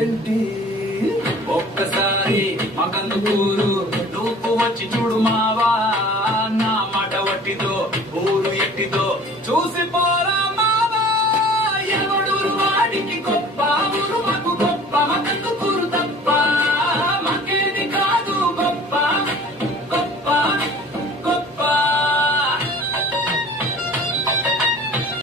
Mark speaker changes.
Speaker 1: ఏంటి? ఒక్కసారి మకందుకూరు నువ్వు వచ్చి చూడు మావా నా మాట వట్టిదో ఊరు ఎట్టిదో చూసిపో